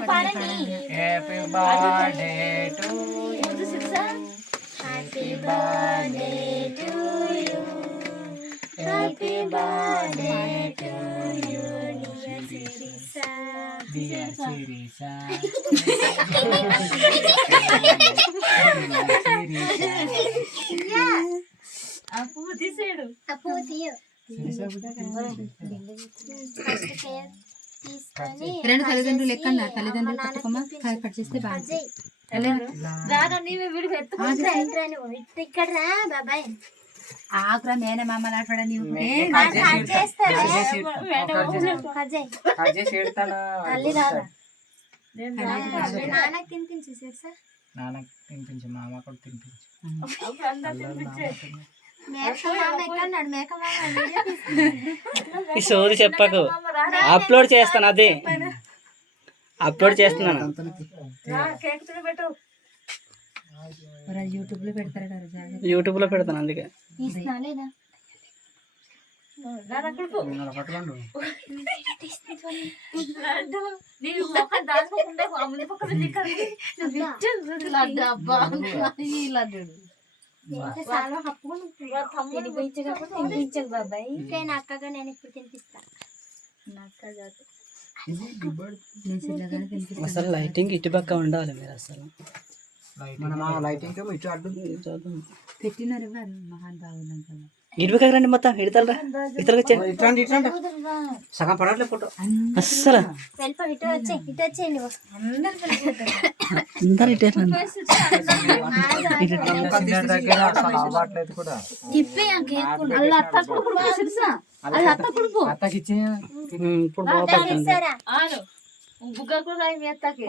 Happy birthday to happy birthday to you happy birthday to you dear Shirisha అప్పు తీసేడు అప్పు తీయు రెండు తల్లిదండ్రులు ఎక్కన్నా తల్లిదండ్రులు పట్టుకోమా కట్ చేస్తే బాగా ఇక్కడ రా బాబాయ్ ఆకురా మేనమామ లాంటి నీవు నాన్నకి తినిపించు సార్ నాన్నకి తినిపించు మామ కూడా తినిపించు ఈ సోది చెప్పకు అప్లోడ్ చేస్తాను అది అప్లోడ్ చేస్తున్నాను యూట్యూబ్ లో పెడతారు యూట్యూబ్ లో పెడతాను అందుకే బాబాయ్ అక్కగా నేను ఇప్పుడు తినిపిస్తా అసలు లైటింగ్ ఇటు పక్క ఉండాలి మీరు అసలు లైటింగ్ ఇటు అడ్డు పెట్టినారు మహాన్ బాగుందంతా ఇటు పక్క రండి మొత్తం ఇడతలరా ఇతరులకు ఇట్లాంటి ఇట్లాంటి సగం పడట్లే ఫోటో అస్సలు ఇటు వచ్చేయండి అందరు ఇటే ఇప్పుడు బాగుపడుతుంది బుగ్గ కూడా మీ అత్తకి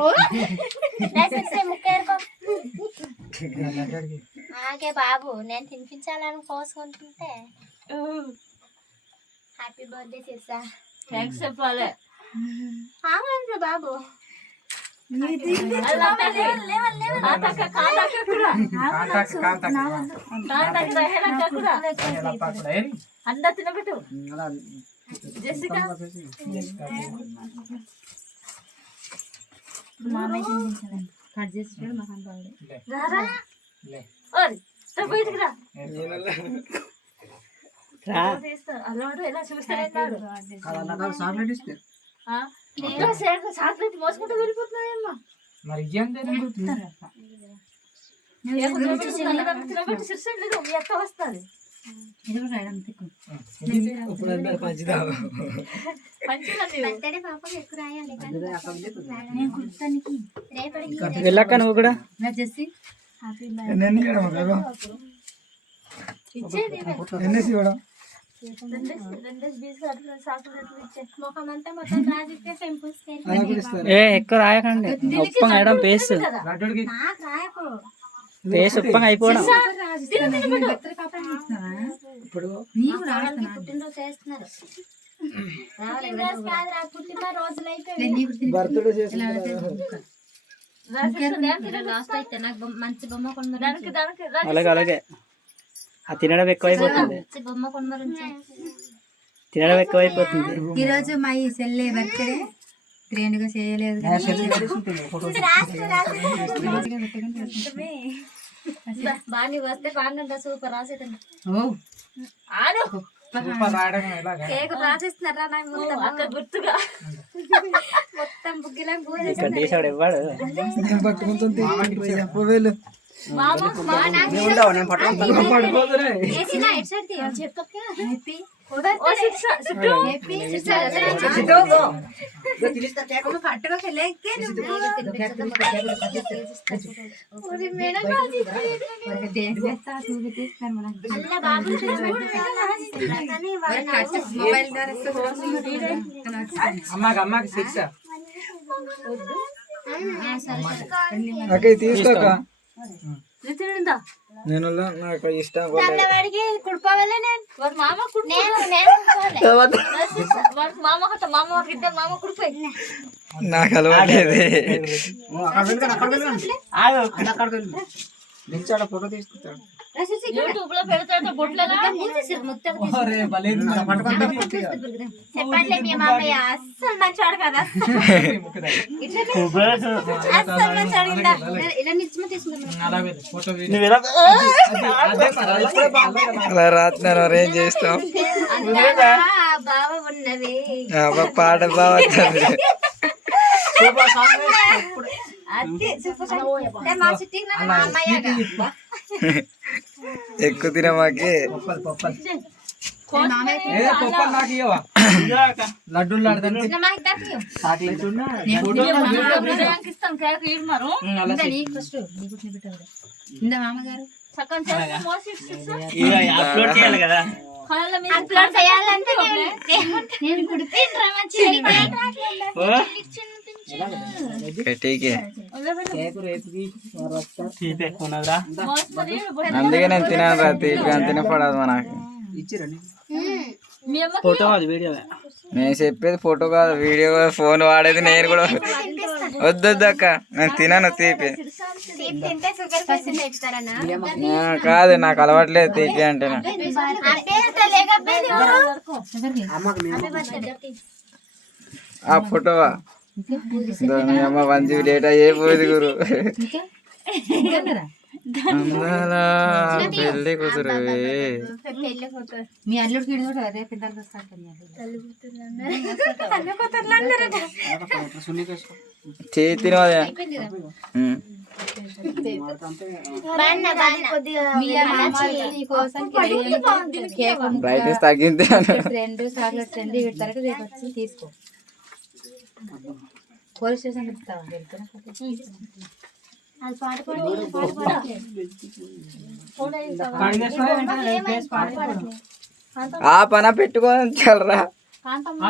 ఆగే బాబు నేను తినిపించాలని కోసుకుంటుంటే హ్యాపీ బర్త్డే సిర్సా థ్యాంక్స్ చెప్పాలి బాబు అంద తినబెట్టు జెసికా మామయ్య తినిపించాలి కట్ చేసి మహాన్ బాగుంది బయటికి రా రా ఎలా చూస్తాడు చాక్లెట్ ఇస్తే చాక్లెట్ మోసుకుంటూ వెళ్ళిపోతున్నాయమ్మా మరి తినబెట్టి సిరిసెడ్ లేదు మీ అక్క వస్తుంది ఇది కూడా రాయడం తిక్కు బర్త్డే పాపం ఎక్కువ రాయాలి నేను కుర్తానికి రేపటికి వెళ్ళాక నువ్వు కూడా చేసి హ్యాపీ ముఖం అంతా మొత్తం రాజిస్తే పింపుల్స్ ఏ ఎక్కువ రాయకండి ఉప్పంగా వేయడం పేస్ట్ నాకు రాయకు పేస్ట్ ఉప్పంగా అయిపోవడం పుట్టినరోజు చేస్తున్నారు పుట్టినరోజులు అయితే నాకు మంచి బొమ్మ కొనమరు అలాగే అలాగే ఆ తినడం ఎక్కువైపోతుంది మంచి బొమ్మ కొనమరు తినడం ఎక్కువైపోతుంది ఈరోజు మా ఈ సెల్లే బర్త్డే గ్రాండ్ గా చేయలేదు బాగా వస్తే బాగా సూపర్ రాసేదండి కేక్ రాసిస్తున్నారా నాకు మొత్తం గుర్తుగా మొత్తం బుగ్గిలా ఇక్కడ దేశాడు ఇవ్వడు అమ్మకి శిక్ష తీసుకోక నేను నాకు ఇష్టం నాకు అలవాటు నిల్చాడ ఫోటో తీసుకుంటాడు యూట్యూబ్ లో పెడతాడు బొట్లలో చెప్పట్లే మీ మామయ్య అస్సలు మంచివాడు కదా అస్సలు మంచివాడు ఇలా నిజమే తీసుకుంటున్నా అలా రాత్రి అరేంజ్ చేస్తాం బావ ఉన్నవి పాట బాగా మా సిట్టింగ్ మా అమ్మాయి ఎక్కువ తినమాకి లడ్డూలు చాక్లెట్ ఇస్తాం కేక్ ఇవ్వరు ఇందా మామగారు సగం చేసి మోసి అప్లోడ్ చేయాలి కదా. కళ్ళ మీద అప్లోడ్ చేయాలంటే నేను కుడిపోయినరా మంచిగా టీకే తీపి ఎక్కువ ఉన్నదిరా. మోస్తుంది అందుకే నేను తినాను రా తీపి అని తినపడదు మనకు మీ అమ్మ ఫోటో అది వీడియో నేను చెప్పేది ఫోటో కాదు వీడియో కాదు ఫోన్ వాడేది నేను కూడా వద్దొద్దు అక్క నేను తినను తీపి తింటే షుగర్ పేషెంట్ అయిపోతారన్నా కాదు నాకు అలవాట్లేదు తీపి అంటే ఆ ఫోటోవా మీ అమ్మ మంచి డేటా అయిపోయింది గురు అందాల పెళ్లి కూతురు మీ అల్లుడికి ఇడు కూడా రేపు ఇద్దరు వస్తారు చేతిన బ్రైట్నెస్ తగ్గింది రెండు చాక్లెట్స్ రెండు వీటి తరగతి రేపు వచ్చి తీసుకో పోలీస్ స్టేషన్ చెప్తావా ఆ పన పెట్టుకొని చల్లరా కాంతమ్మ